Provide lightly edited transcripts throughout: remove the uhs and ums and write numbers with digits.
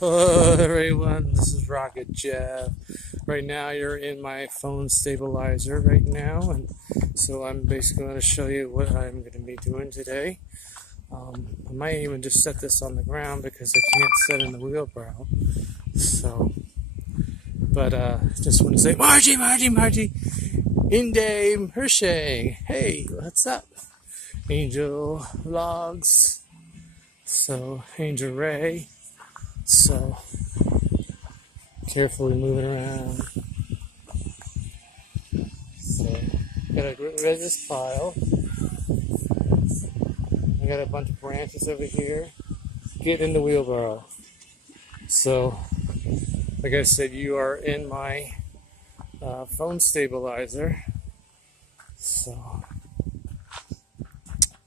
Hello everyone, this is Rocket Jeff. Right now you're in my phone stabilizer right now, and so I'm basically going to show you what I'm going to be doing today. I might even just set this on the ground because I can't set in the wheelbarrow. So, but just want to say, Margie, Indame Hershey, hey, what's up? Angel Vlogs, so Angel Ray, so carefully moving around. So, gotta get rid of this pile. I got a bunch of branches over here. Get in the wheelbarrow. So, like I said, you are in my phone stabilizer. So,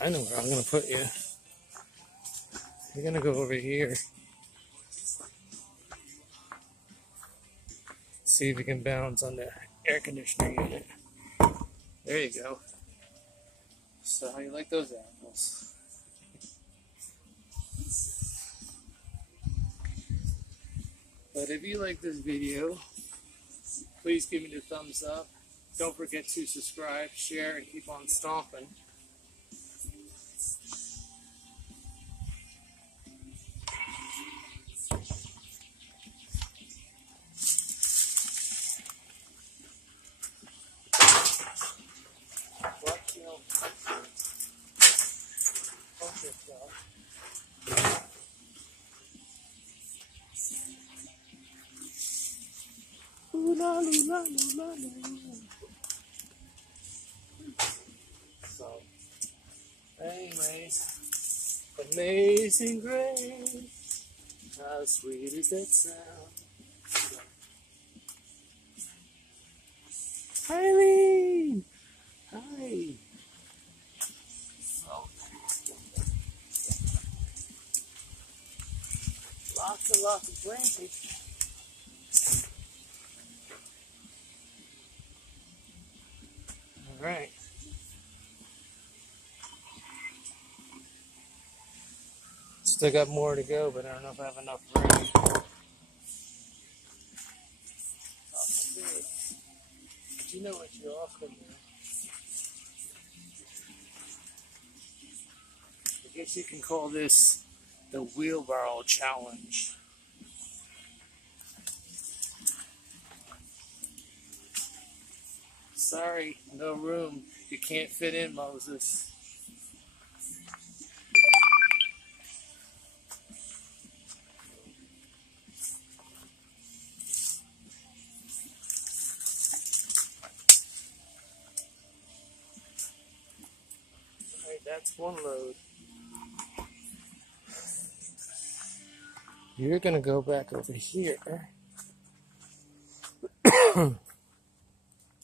I know where I'm gonna put you. You're gonna go over here. See if you can balance on the air conditioner unit. There you go. So how you like those apples? But if you like this video, please give me the thumbs up. Don't forget to subscribe, share, and keep on stomping. So, anyways, Amazing Grace, how sweet is that sound? Eileen! Hi! So, lots of branches. Alright. Still got more to go, but I don't know if I have enough room. But you know what you're also doing. I guess you can call this the wheelbarrow challenge. Sorry, no room. You can't fit in, Moses. Alright, that's one load. You're gonna go back over here.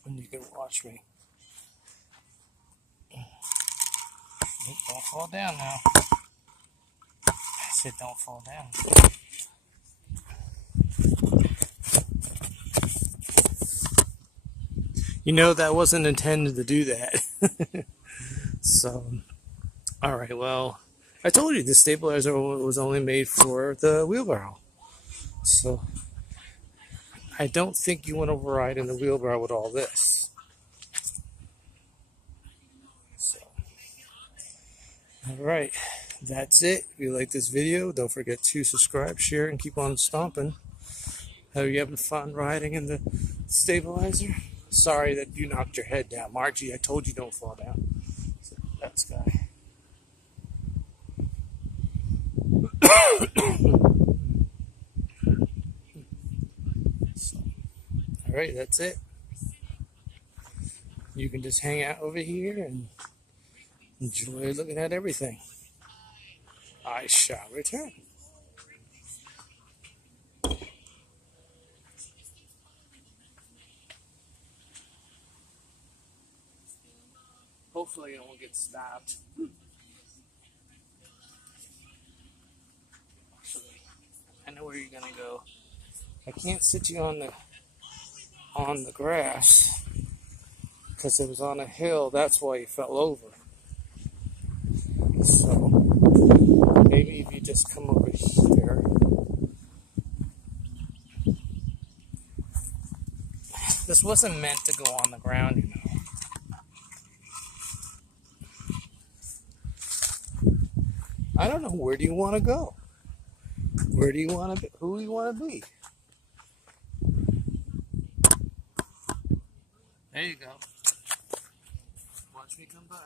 And you can watch me. Don't fall down now. I said don't fall down. You know that wasn't intended to do that. So, alright, well, I told you the stabilizer was only made for the wheelbarrow. So, I don't think you want to ride in the wheelbarrow with all this. So, alright, that's it. If you like this video, don't forget to subscribe, share, and keep on stomping. Are you having fun riding in the stabilizer? Sorry that you knocked your head down. Margie, I told you don't fall down. So, that's guy. Alright, that's it. You can just hang out over here and enjoy looking at everything. I shall return. Hopefully I won't get stopped. Actually, I know where you're gonna go. I can't sit you on the grass because it was on a hill. That's why you fell over. So maybe if you just come over here This wasn't meant to go on the ground, you know. I don't know. Where do you want to go? Where do you want to be? Who do you want to be? There you go. Watch me come by.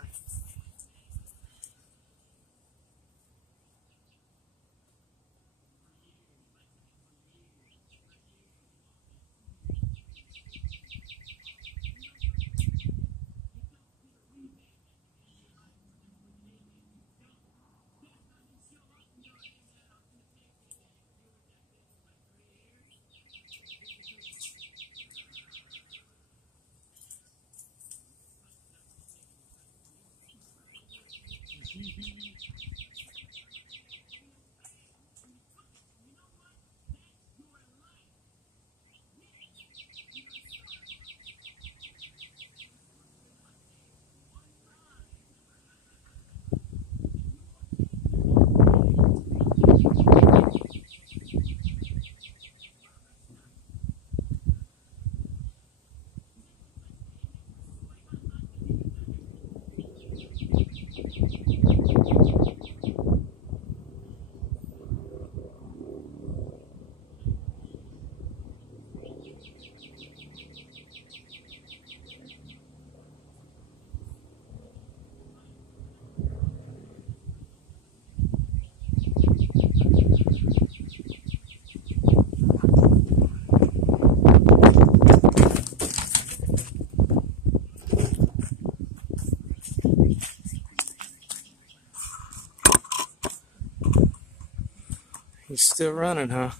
He's still running, huh?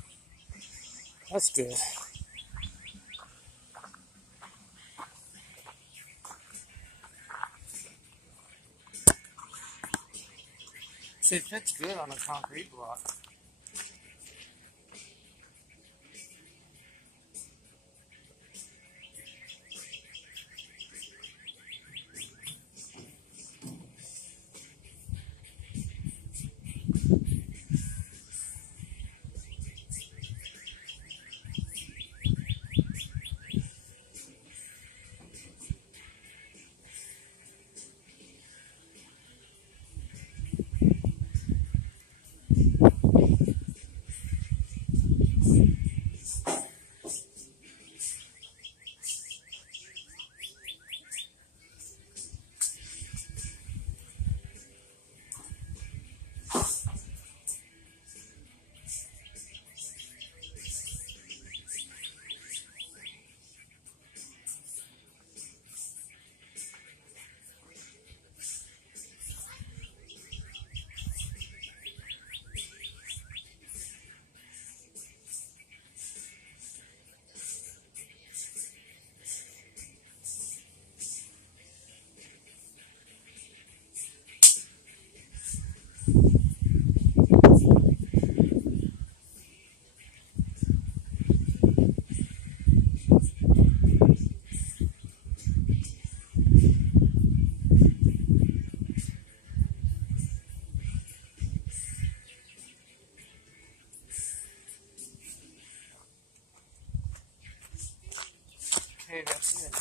That's good. See, it fits good on a concrete block. Okay, that's it.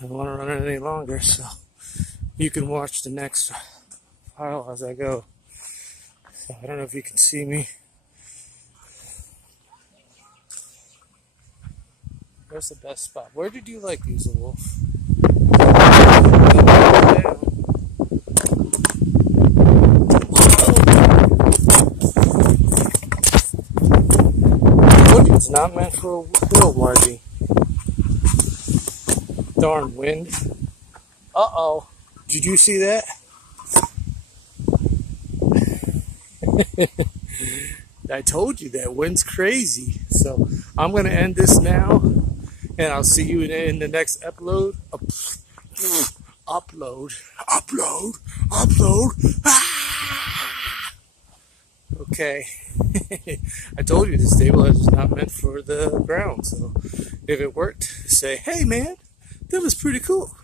I don't want to run it any longer, so you can watch the next file as I go. So I don't know if you can see me. Where's the best spot? Where did you like these, Wolf? It's not meant for a hill, Margie. Darn wind. Uh-oh. Did you see that? I told you that wind's crazy. So I'm going to end this now, and I'll see you in the next upload. Upload. Ah! Okay. I told you the stabilizer is not meant for the ground. So if it worked, say, hey man, that was pretty cool.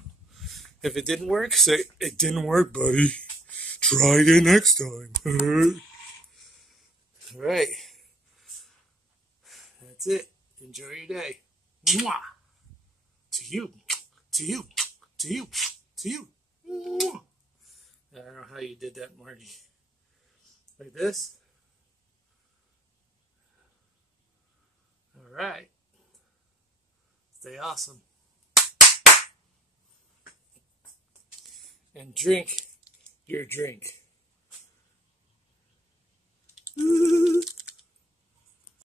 If it didn't work, say, it didn't work, buddy. Try again next time. All right. That's it. Enjoy your day. Mwah! To you, to you, to you, to you. Mwah! I don't know how you did that, Marty. Like this? All right. Stay awesome. And drink your drink.